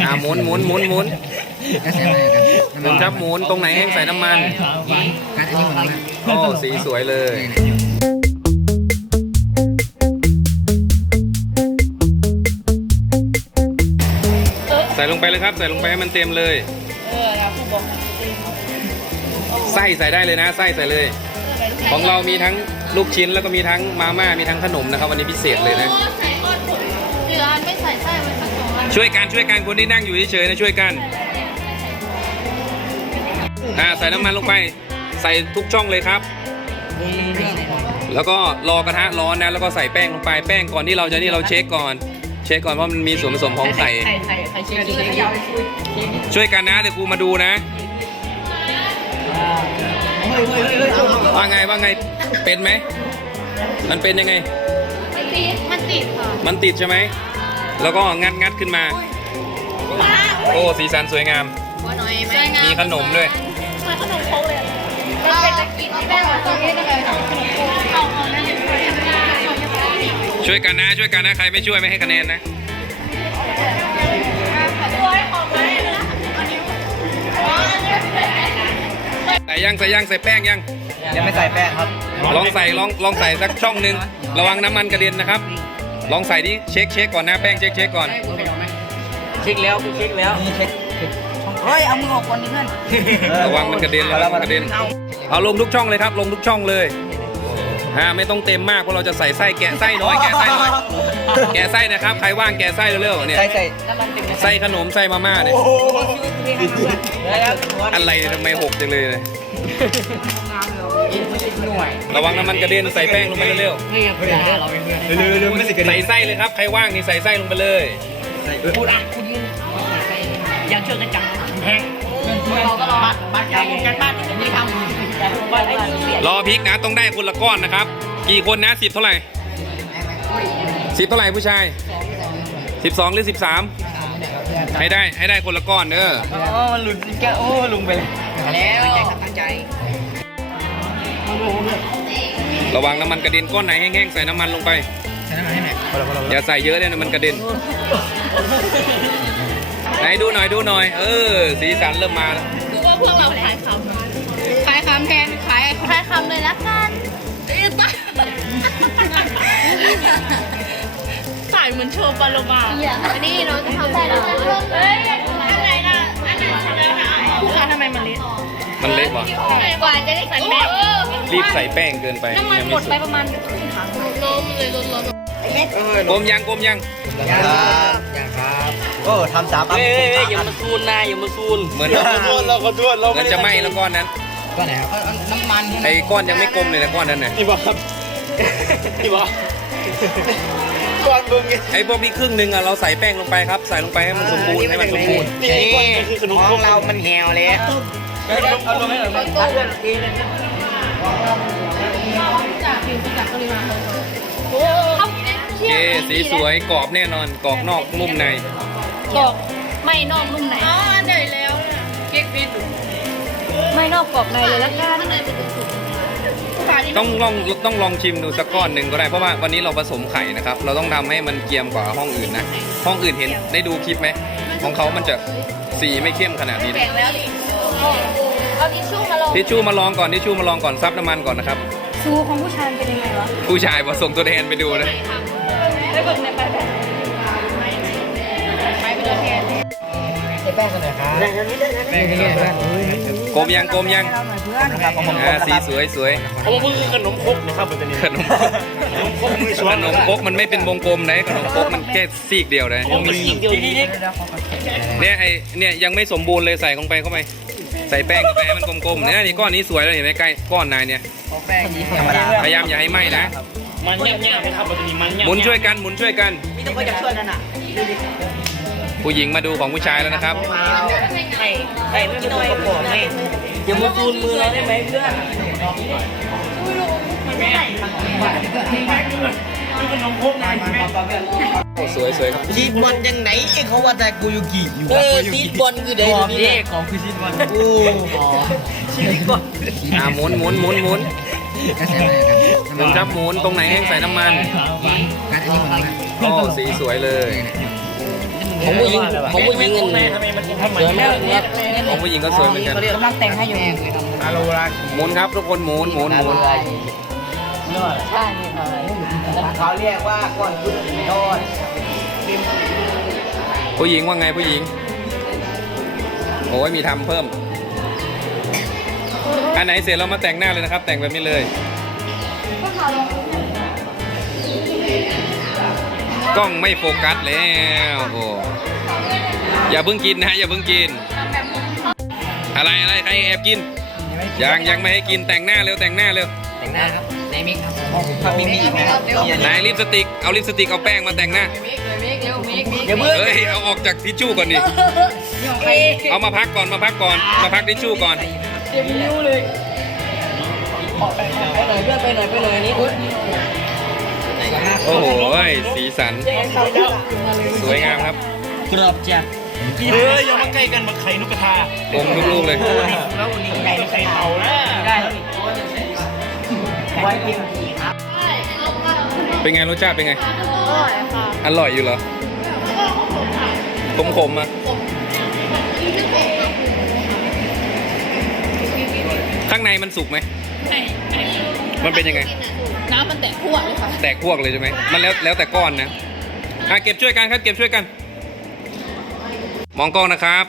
อ่าหมุนหมุนหมุนหมุนก็ใส่มาเลยกันหมุนครับหมุนตรงไหนให้ใส่น้ำมันอันนี้หมดแล้วนะโอ้สีสวยเลย ใส่ลงไปเลยครับ ใส่ลงไปให้มันเต็มเลย เออเราผู้บอกไส้ใส่ได้เลยนะไส้ใส่เลย ของเรามีทั้งลูกชิ้นแล้วก็มีทั้งมาม่ามีทั้งขนมนะครับ วันนี้พิเศษเลยนะใส่ก้อนผมเหลือไม่ใส่ไส้ไว้ ช่วยกันช่วยกันคนที่นั่งอยู่เฉยๆนะช่วยกันอ่าใส่น้ำมันลงไป ใส่ทุกช่องเลยครับ แล้วก็รอกระทะร้อนนะแล้วก็ใส่แป้งลงไปแป้งก่อนที่เราจะนี่เราเช็คก่อน เช็คก่อนว่ามันมีส่วนผสมของไข่ไข่ไข่ไข่เช็คเช็คช่วยกันนะเดี๋ยวครูมาดูนะว่าไงว่าไงเป็นไหมมันเป็นยังไง มันติดมันติดค่ะมันติดใช่ไหม แล้วก็งัดงัดขึ้นมา โอ้สีสันสวยงาม ว่าน้อยไหมมีขนมด้วยเหมือนขนมโค้งเลยเราเป็นตะกินแป้งตรงนี้ได้เลยขนมโค้งเอาเอานั่นเลยช่วยกันนะช่วยกันนะใครไม่ช่วยไม่ให้คะแนนนะด้วยของไหมนะอันนี้อ๋ออันนี้ใส่ยังใส่ยังใส่แป้งยังยังไม่ใส่แป้งครับ ลองใส่ลองลองใส่สักช่องหนึ่งระวังน้ำมันกระเด็นนะครับ ลองใส่ดิเช็คเช็คก่อนนะแป้งเช็คเช็คก่อนเช็คแล้วเช็คแล้วนี่เช็คเฮ้ย เอามือออกก่อนดิเพื่อนระวังมันกระเด็นระวังมันกระเด็น เอาลงทุกช่องเลยครับ ลงทุกช่องเลยอ่าไม่ต้องเต็มมากเพราะเราจะใส่ไส้แกะไส้น้อยแกะไส้น้อยแกะไส้นะครับใครว่างแกะไส้เร็วๆเนี่ยใส่ใส่ไส้ขนมไส้มาม่าเนี่ยอะไรเนี่ยทำไมหกจังเลยเนี่ย หน่วยระวังน้ำมันกระเด็นใส่แป้งลงไปเร็วเร็วเร็วมันสิๆใส่ไส้เลยครับใครว่างนี่ใส่ไส้ลงไปเลยพูดอะพูดยืนยังช่วยกันจับแพงเราก็รอบ้านการกันบ้านไม่ทำบ้านไอ้เสียรอพริกนะต้องได้คนละก้อนนะครับ กี่คนนะสิบเท่าไหร่สิบเท่าไหร่ผู้ชายสิบสองหรือสิบสามให้ได้ให้ได้คนละก้อนเด้อ อ๋อมันหลุดแกโอ้ลุงไปเลย แล้วใจตั้งใจระวังน้ำมันกระเด็นก้อนไหนแห้งๆใส่น้ำมันลงไป ใส่น้ำมันให้หน่อยอย่าใส่เยอะเลยนะมันกระเด็น ไหนดูหน่อยดูหน่อย เออ สีสันเริ่มมาแล้วคือว่าพวกเราขายคำขายคำแทนขายขายคำเลยละกันขายเหมือนโชว์ปลาโลมาอันนี้เราจะทำได้แล้วเฮ้ย มมันเละมันเละป่ะกว่าจะได้ใส่แป้งรีบใส่แป้งเกินไปน้ำมันยังหมไม่ดสุไปกประมาณครึ่งถังลมเลยลมลมกลมยังกลมยังอย่างครับอย่างครับโอ้ทำสามอันเฮ้ยอย่ามาซูนนะอย่ามาซูนเหมือนเราขอโทษเราขอโทษเราเหมือนจะไหม้แล้วก้อนนั้นก็ไหนครับน้ำมันไอ้ก้อนยังไม่กลมเลยนะก้อนนั้นน่ะพี่บอกครับพี่บอก ก่อนมึงไงไอ้พวกนี้ครึ่งหนึ่งอะเราใส่แป้งลงไปครับ ใส่ลงไปให้มันสมบูรณ์ให้มันสมบูรณ์นี่ก่อนคือขนมขครอกงเรา มันแหวเลยเอาลงให้หน่อยมั้ยโอเคสีสวยกรอบแน่นอนกรอบนอกนุ่มในกรอบไม่นอกนุ่มในอ๋อเดี๋ยวแล้วเค้กฟิตไม่นอกกรอบในเลยละกัน ต้องลองต้องลองชิมดูสักก้อนหนึ่งก็ได้เพราะว่าวันนี้เราผสมไข่นะครับ เราต้องทำให้มันเกรียมกว่าห้องอื่นนะห้องอื่นเห็นได้ดูคลิปไหมของเขามันจะสีไม่เข้มขนาดนี้นะแข็งแล้วดิเอาทิชชู่มาลงทิชชู่มาลองก่อนทิชชู่มาลองก่อนซับน้ำมันก่อนนะครับชูของผู้ชายเป็นยังไงวะผู้ชายผสมตัวแทนไปดูนะไปเบิ่งในไปแบบไปไปตัวแทนใส่แป้งกันหน่อยครับแป้งกันหน่อยเพื่อนกลมยังกลมยังเพื่อนครับของผมอ่าสีสวยสวยเขาบอกว่าคือขนมครกนะครับปัตตานีขนมขนมครกมือสขวนนมครกมันไม่เป็นวงกลมนะขนมครกมันแค่ซีกเดียวนะผมมีอีกเดียวนี้เนี่ยไอเนี่ยยังไม่สมบูรณ์เลยใส่ลงไปเข้าไปใส่แป้งเข้าไปให้มันกลมๆเนี่ยนี่ก้อนนี้สวยแล้วเห็นไหมใกล้ก้อนนายเนี่ยแป้งธรรมดาพยายามอย่าให้ไหม้นะมันแง่ๆไหมครับปัตตานีมันแง่หมุนช่วยกันหมุนช่วยกันมีแต่คนอยากช่วยนั่นน่ะ ผู้หญิงมาดูของผู้ชายแล้วนะครับไอ้ไอ้ไม่เป็นตัวประกอบไงอย่ามาซูนมือเราได้ไหมเพื่อนสวยสวยครับซีบอลยังไหนไอ้เขาว่าแต่กูยูกิอยู่เออซีดบอลคือเด็กของนี่นี่ของคือซีบอลโอ้ซีบอลอ่าหมุนหมุนหมุนหมุนก็ใส่มาเลยกันหมุนครับหมุนตรงไหนให้ใส่น้ำมันการอันนี้หมดแล้วนะโอ้สีสวยเลยเของผู้หญิงของผู้หญิงเงินสวยมากครับของผู้หญิงก็สวยเหมือนกันกำลังแต่งให้อยู่อาโลรักหมุนครับทุกคนหมุนหมุนหมุนเขาเรียกว่าก่อนคุณโทษผู้หญิงว่าไงผู้หญิง โอ้ยมีทำเพิ่ม อันไหนเสร็จเรามาแต่งหน้าเลยนะครับ แต่งแบบนี้เลยกล้ องไม่โฟกัสแล้วโอ้อย่าเพิ่งกินนะฮะอย่าเพิ่งกิน อะไรอะไรใครแอบกิน ยังยังไม่ให้กินแต่งหน้าเร็วแต่งหน้าเร็วแต่งหน้าครับในมิกครับครับมีมีอีกไหมครับไหนลิปสติกเอาลิปสติกเอาแป้งมาแต่งหน้าเดี๋ยวเพิ่งเฮ้ยเอาออกจากทิชชู่ก่อนดิเอามาพักก่อนมาพักก่อนมาพักทิชชู่ก่อนไปหน่อยเพื่อนไปหน่อยไปหน่อยนี่อุ๊ย โอ้โหสีสัน สวยงามครับกรอบจ้ะเฮ้ยอย่ามาใกล้กันมาไข่นกกระทาอมทุกลูกเลย แล้ววันนี้ไก่ไก่เต่านะได้แล้วไว้กินครับเป็นไงรสชาติเป็นไง อร่อยค่ะ อร่อยอยู่เหรอ ขมขมๆอะข้างในมันสุกไหม มันเป็นยังไง น้ำมันแตกทั่วเลยค่ะแตกพวกเลยใช่ไหมมันแล้วแล้วแต่ก้อนนะอะเก็บช่วยกันครับ เก็บช่วยกัน มองกล้องนะครับ